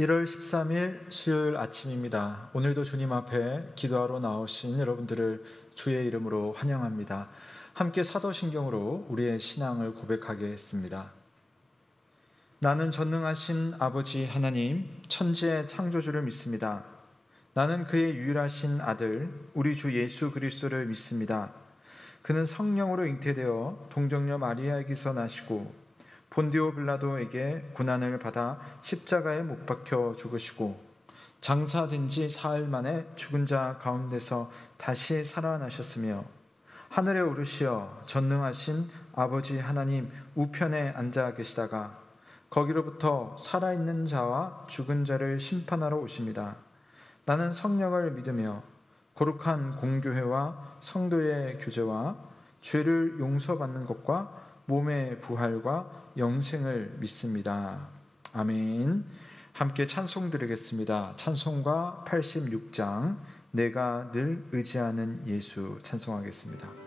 1월 13일 수요일 아침입니다. 오늘도 주님 앞에 기도하러 나오신 여러분들을 주의 이름으로 환영합니다. 함께 사도신경으로 우리의 신앙을 고백하겠습니다. 나는 전능하신 아버지 하나님, 천지의 창조주를 믿습니다. 나는 그의 유일하신 아들, 우리 주 예수 그리스도를 믿습니다. 그는 성령으로 잉태되어 동정녀 마리아에게서 나시고 본디오 빌라도에게 고난을 받아 십자가에 못 박혀 죽으시고 장사된 지 사흘 만에 죽은 자 가운데서 다시 살아나셨으며 하늘에 오르시어 전능하신 아버지 하나님 우편에 앉아 계시다가 거기로부터 살아있는 자와 죽은 자를 심판하러 오십니다. 나는 성령을 믿으며 거룩한 공교회와 성도의 교제와 죄를 용서받는 것과 몸의 부활과 영생을 믿습니다. 아멘. 함께 찬송 드리겠습니다. 찬송가 86장 내가 늘 의지하는 예수 찬송하겠습니다.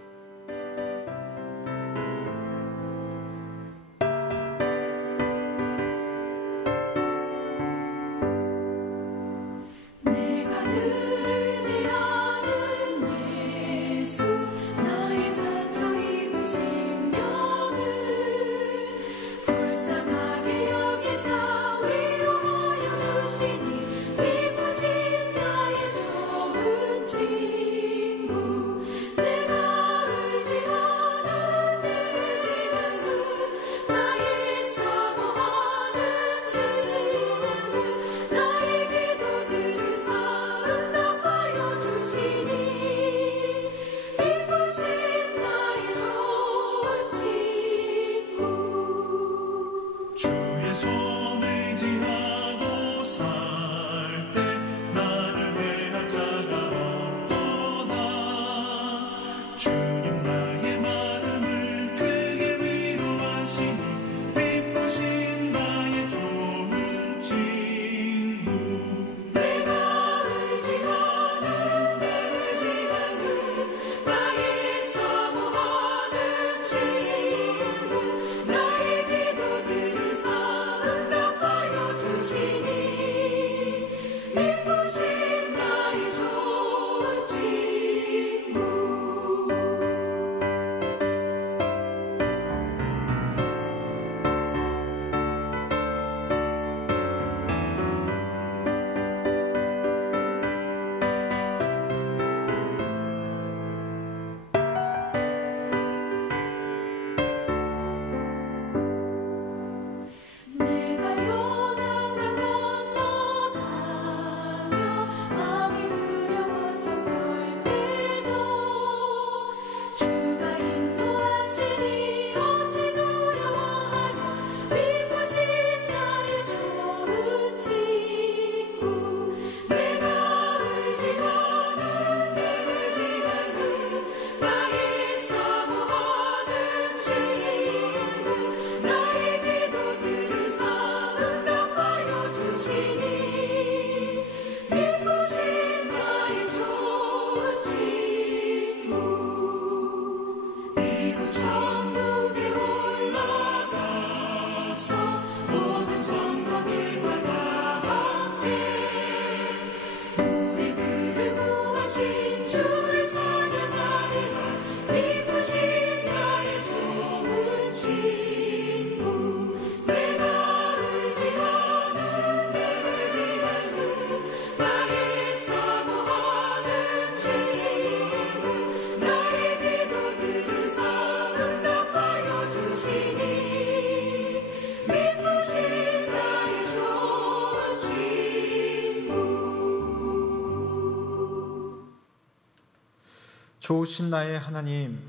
좋으신 나의 하나님,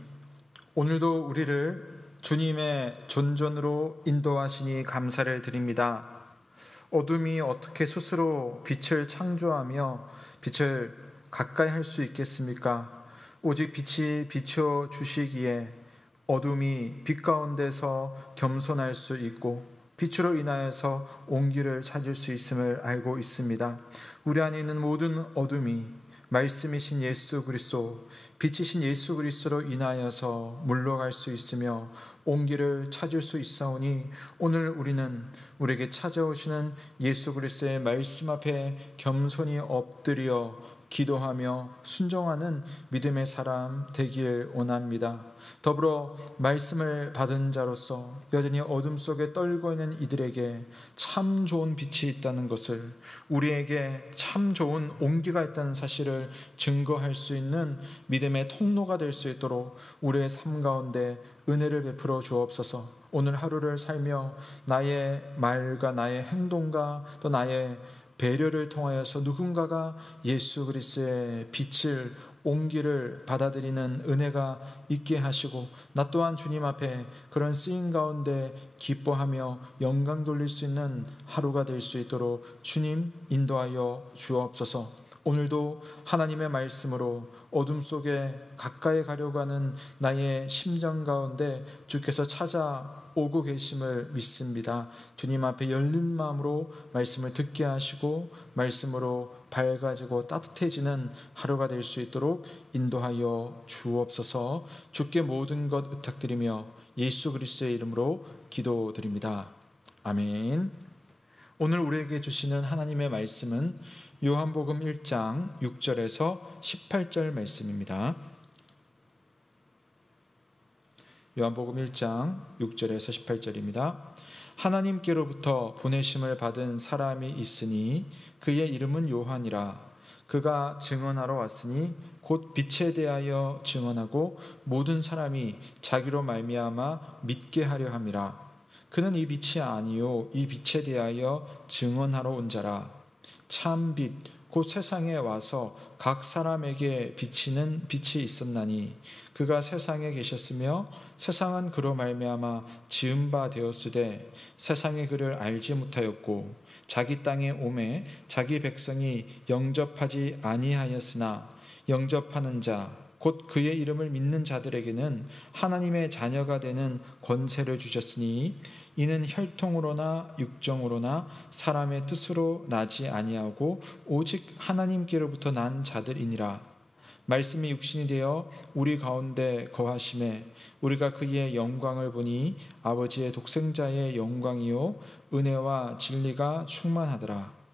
오늘도 우리를 주님의 존전으로 인도하시니 감사를 드립니다. 어둠이 어떻게 스스로 빛을 창조하며 빛을 가까이 할 수 있겠습니까? 오직 빛이 비춰 주시기에 어둠이 빛 가운데서 겸손할 수 있고 빛으로 인하여서 온기를 찾을 수 있음을 알고 있습니다. 우리 안에 있는 모든 어둠이 말씀이신 예수 그리스도, 빛이신 예수 그리스도로 인하여서 물러갈 수 있으며 온기를 찾을 수 있사오니 오늘 우리는 우리에게 찾아오시는 예수 그리스도의 말씀 앞에 겸손히 엎드려 기도하며 순종하는 믿음의 사람 되길 원합니다. 더불어 말씀을 받은 자로서 여전히 어둠 속에 떨고 있는 이들에게 참 좋은 빛이 있다는 것을, 우리에게 참 좋은 온기가 있다는 사실을 증거할 수 있는 믿음의 통로가 될 수 있도록 우리의 삶 가운데 은혜를 베풀어 주옵소서. 오늘 하루를 살며 나의 말과 나의 행동과 또 나의 배려를 통하여서 누군가가 예수 그리스도의 빛을, 온기를 받아들이는 은혜가 있게 하시고, 나 또한 주님 앞에 그런 쓰임 가운데 기뻐하며 영광 돌릴 수 있는 하루가 될 수 있도록 주님 인도하여 주옵소서. 오늘도 하나님의 말씀으로 어둠 속에 가까이 가려고 하는 나의 심정 가운데 주께서 찾아오고 계심을 믿습니다. 주님 앞에 열린 마음으로 말씀을 듣게 하시고 말씀으로 밝아지고 따뜻해지는 하루가 될 수 있도록 인도하여 주옵소서. 주께 모든 것 부탁드리며 예수 그리스도의 이름으로 기도드립니다. 아멘. 오늘 우리에게 주시는 하나님의 말씀은 요한복음 1장 6절에서 18절 말씀입니다. 요한복음 1장 6절에서 18절입니다. 하나님께로부터 보내심을 받은 사람이 있으니 그의 이름은 요한이라. 그가 증언하러 왔으니 곧 빛에 대하여 증언하고 모든 사람이 자기로 말미암아 믿게 하려 함이라. 그는 이 빛이 아니요 이 빛에 대하여 증언하러 온 자라. 참 빛 곧 세상에 와서 각 사람에게 비치는 빛이 있었나니 그가 세상에 계셨으며 세상은 그로 말미암아 지은 바 되었으되 세상이 그를 알지 못하였고 자기 땅에 오매 자기 백성이 영접하지 아니하였으나 영접하는 자 곧 그의 이름을 믿는 자들에게는 하나님의 자녀가 되는 권세를 주셨으니 이는 혈통으로나 육정으로나 사람의 뜻으로 나지 아니하고 오직 하나님께로부터 난 자들이니라. 말씀이 육신이 되어 우리 가운데 거하심에 우리가 그의 영광을 보니 아버지의 독생자의 영광이요 은혜와 진리가 충만하더라.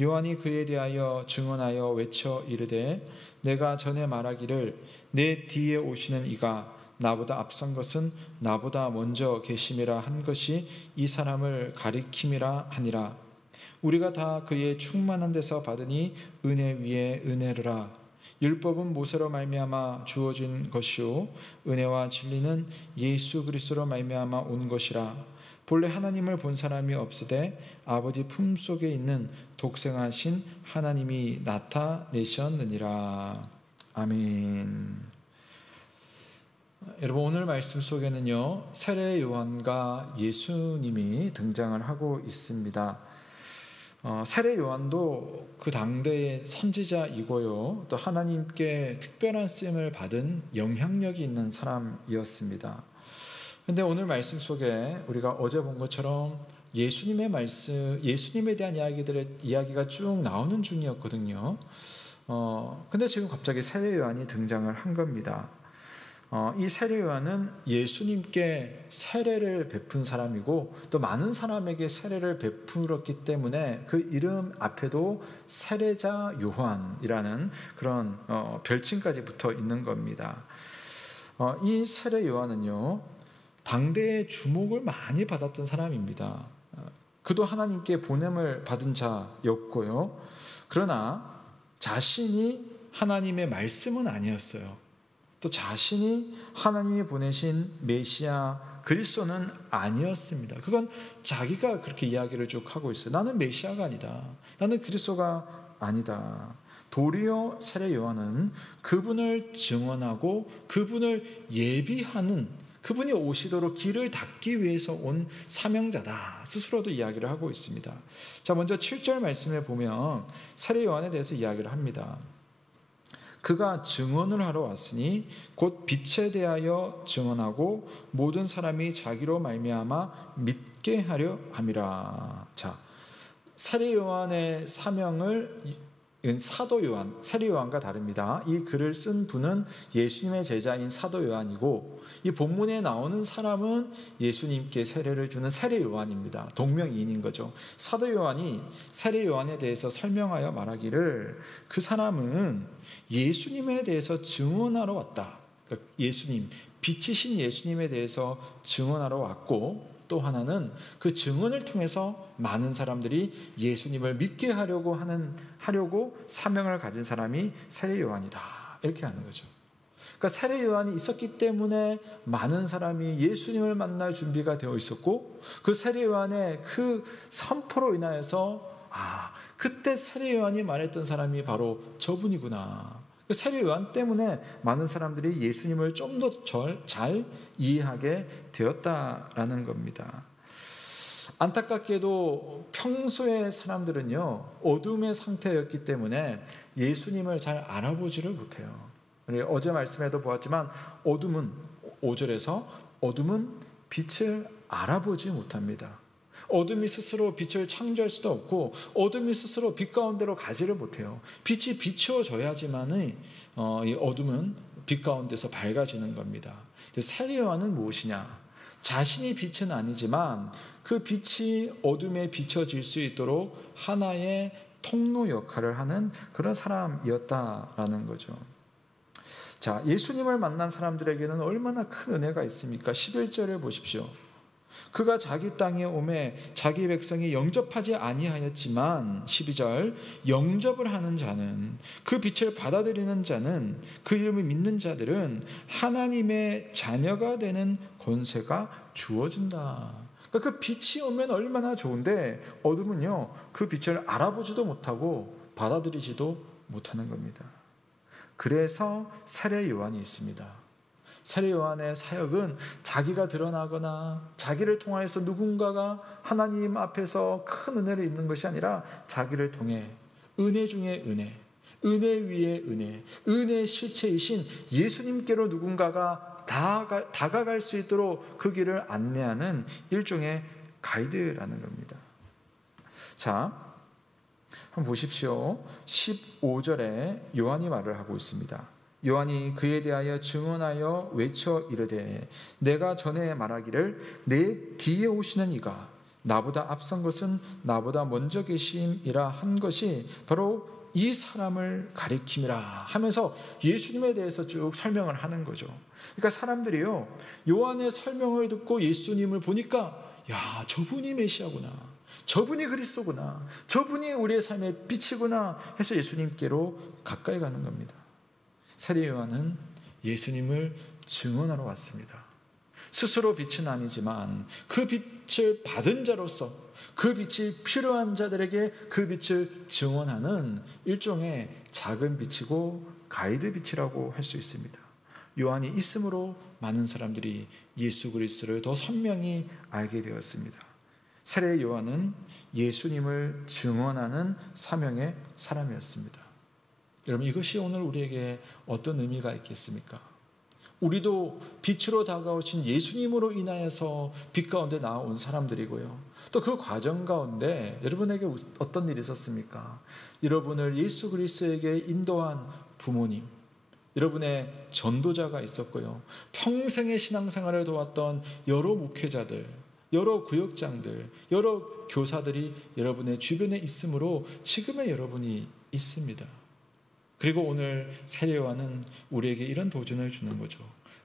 요한이 그에 대하여 증언하여 외쳐 이르되 내가 전에 말하기를 내 뒤에 오시는 이가 나보다 앞선 것은 나보다 먼저 계심이라 한 것이 이 사람을 가리킴이라 하니라. 우리가 다 그의 충만한 데서 받으니 은혜 위에 은혜르라. 율법은 모세로 말미암아 주어진 것이요 은혜와 진리는 예수 그리스도로 말미암아 온 것이라. 본래 하나님을 본 사람이 없으되 아버지 품속에 있는 독생하신 하나님이 나타내셨느니라. 아멘. 여러분, 오늘 말씀 속에는요 세례 요한과 예수님이 등장을 하고 있습니다. 세례 요한도 그 당대의 선지자이고요 또 하나님께 특별한 쓰임을 받은 영향력이 있는 사람이었습니다. 그런데 오늘 말씀 속에 우리가 어제 본 것처럼 예수님의 말씀, 예수님에 대한 이야기가 쭉 나오는 중이었거든요. 근데 지금 갑자기 세례 요한이 등장을 한 겁니다. 이 세례 요한은 예수님께 세례를 베푼 사람이고 또 많은 사람에게 세례를 베풀었기 때문에 그 이름 앞에도 세례자 요한이라는 그런 별칭까지 붙어 있는 겁니다. 이 세례 요한은요 당대의 주목을 많이 받았던 사람입니다. 그도 하나님께 보냄을 받은 자였고요. 그러나 자신이 하나님의 말씀은 아니었어요. 또 자신이 하나님이 보내신 메시아 그리스도는 아니었습니다. 그건 자기가 그렇게 이야기를 쭉 하고 있어요. 나는 메시아가 아니다. 나는 그리스도가 아니다. 도리어 세례 요한은 그분을 증언하고 그분을 예비하는, 그분이 오시도록 길을 닦기 위해서 온 사명자다 스스로도 이야기를 하고 있습니다. 자, 먼저 7절 말씀에 보면 세례 요한에 대해서 이야기를 합니다. 그가 증언을 하러 왔으니 곧 빛에 대하여 증언하고 모든 사람이 자기로 말미암아 믿게 하려 함이라. 자, 세례 요한의 사명을 이건 사도 요한, 세례 요한과 다릅니다. 이 글을 쓴 분은 예수님의 제자인 사도 요한이고, 이 본문에 나오는 사람은 예수님께 세례를 주는 세례 요한입니다. 동명이인인 거죠. 사도 요한이 세례 요한에 대해서 설명하여 말하기를, 그 사람은 예수님에 대해서 증언하러 왔다. 그러니까 예수님, 빛이신 예수님에 대해서 증언하러 왔고, 또 하나는 그 증언을 통해서 많은 사람들이 예수님을 믿게 하려고 사명을 가진 사람이 세례 요한이다, 이렇게 하는 거죠. 그러니까 세례 요한이 있었기 때문에 많은 사람이 예수님을 만날 준비가 되어 있었고, 그 세례 요한의 그 선포로 인하여서 그때 세례 요한이 말했던 사람이 바로 저분이구나. 그 세례 요한 때문에 많은 사람들이 예수님을 좀 더 잘 이해하게 되었다라는 겁니다. 안타깝게도 평소에 사람들은요, 어둠의 상태였기 때문에 예수님을 잘 알아보지를 못해요. 우리 어제 말씀에도 보았지만, 5절에서 어둠은 빛을 알아보지 못합니다. 어둠이 스스로 빛을 창조할 수도 없고, 어둠이 스스로 빛 가운데로 가지를 못해요. 빛이 비추어져야지만은 이 어둠은 빛 가운데서 밝아지는 겁니다. 세례 요한은 무엇이냐? 자신이 빛은 아니지만 그 빛이 어둠에 비춰질 수 있도록 하나의 통로 역할을 하는 그런 사람이었다라는 거죠. 자, 예수님을 만난 사람들에게는 얼마나 큰 은혜가 있습니까? 11절을 보십시오. 그가 자기 땅에 오매 자기 백성이 영접하지 아니하였지만, 12절, 영접을 하는 자는, 그 빛을 받아들이는 자는, 그 이름을 믿는 자들은 하나님의 자녀가 되는 권세가 주어진다. 그러니까 그 빛이 오면 얼마나 좋은데, 어둠은요, 그 빛을 알아보지도 못하고 받아들이지도 못하는 겁니다. 그래서 세례 요한이 있습니다. 세례 요한의 사역은 자기가 드러나거나 자기를 통하여서 누군가가 하나님 앞에서 큰 은혜를 입는 것이 아니라, 자기를 통해 은혜 중에 은혜, 은혜 위에 은혜, 은혜의 실체이신 예수님께로 누군가가 다가갈 수 있도록 그 길을 안내하는 일종의 가이드라는 겁니다. 자, 한번 보십시오. 15절에 요한이 말을 하고 있습니다. 요한이 그에 대하여 증언하여 외쳐 이르되, 내가 전에 말하기를 내 뒤에 오시는 이가 나보다 앞선 것은 나보다 먼저 계심이라 한 것이 바로 이 사람을 가리킴이라 하면서 예수님에 대해서 쭉 설명을 하는 거죠. 그러니까 사람들이요, 요한의 설명을 듣고 예수님을 보니까, 야, 저분이 메시아구나, 저분이 그리스도구나, 저분이 우리의 삶의 빛이구나 해서 예수님께로 가까이 가는 겁니다. 세례 요한은 예수님을 증언하러 왔습니다. 스스로 빛은 아니지만 그 빛을 받은 자로서, 그 빛이 필요한 자들에게 그 빛을 증언하는 일종의 작은 빛이고 가이드 빛이라고 할 수 있습니다. 요한이 있음으로 많은 사람들이 예수 그리스도를 더 선명히 알게 되었습니다. 세례 요한은 예수님을 증언하는 사명의 사람이었습니다. 여러분, 이것이 오늘 우리에게 어떤 의미가 있겠습니까? 우리도 빛으로 다가오신 예수님으로 인하여서 빛 가운데 나온 사람들이고요. 또 그 과정 가운데 여러분에게 어떤 일이 있었습니까? 여러분을 예수 그리스도에게 인도한 부모님, 여러분의 전도자가 있었고요. 평생의 신앙생활을 도왔던 여러 목회자들, 여러 구역장들, 여러 교사들이 여러분의 주변에 있으므로 지금의 여러분이 있습니다. 그리고 오늘 세례 요한은 우리에게 이런 도전을 주는 거죠.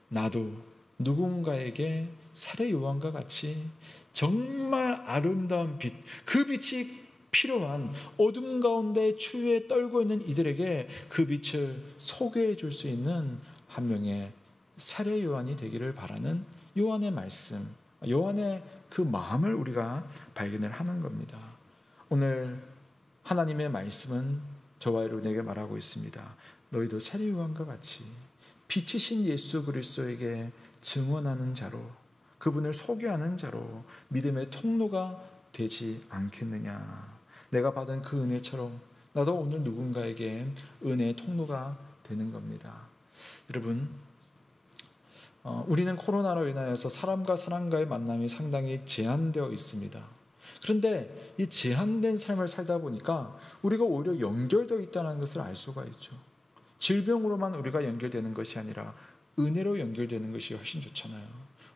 나도 누군가에게 세례 요한과 같이 정말 아름다운 빛, 그 빛이 필요한 어둠 가운데 추위에 떨고 있는 이들에게 그 빛을 소개해 줄 수 있는 한 명의 세례 요한이 되기를 바라는 요한의 말씀, 요한의 그 마음을 우리가 발견을 하는 겁니다. 오늘 하나님의 말씀은 저와 여러분에게 말하고 있습니다. 너희도 세례 요한과 같이 빛이신 예수 그리스도에게 증언하는 자로, 그분을 소개하는 자로 믿음의 통로가 되지 않겠느냐. 내가 받은 그 은혜처럼 나도 오늘 누군가에게 은혜의 통로가 되는 겁니다. 여러분, 우리는 코로나로 인하여서 사람과 사람과의 만남이 상당히 제한되어 있습니다. 그런데 이 제한된 삶을 살다 보니까 우리가 오히려 연결되어 있다는 것을 알 수가 있죠. 질병으로만 우리가 연결되는 것이 아니라 은혜로 연결되는 것이 훨씬 좋잖아요.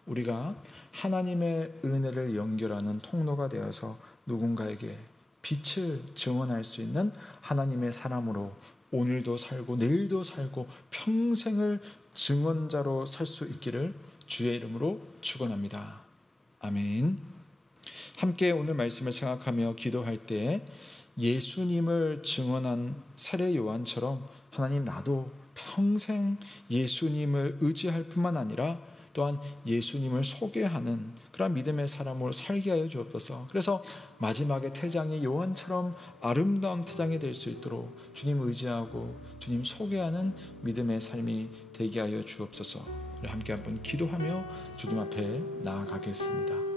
우리가 하나님의 은혜를 연결하는 통로가 되어서 누군가에게 빛을 증언할 수 있는 하나님의 사람으로 오늘도 살고 내일도 살고 평생을 증언자로 살 수 있기를 주의 이름으로 축원합니다. 아멘. 함께 오늘 말씀을 생각하며 기도할 때 예수님을 증언한 세례 요한처럼 하나님, 나도 평생 예수님을 의지할 뿐만 아니라 또한 예수님을 소개하는 그런 믿음의 사람으로 살게 하여 주옵소서. 그래서 마지막에 태장이 요한처럼 아름다운 태장이 될 수 있도록 주님 의지하고 주님 소개하는 믿음의 삶이 되게 하여 주옵소서. 함께 한번 기도하며 주님 앞에 나아가겠습니다.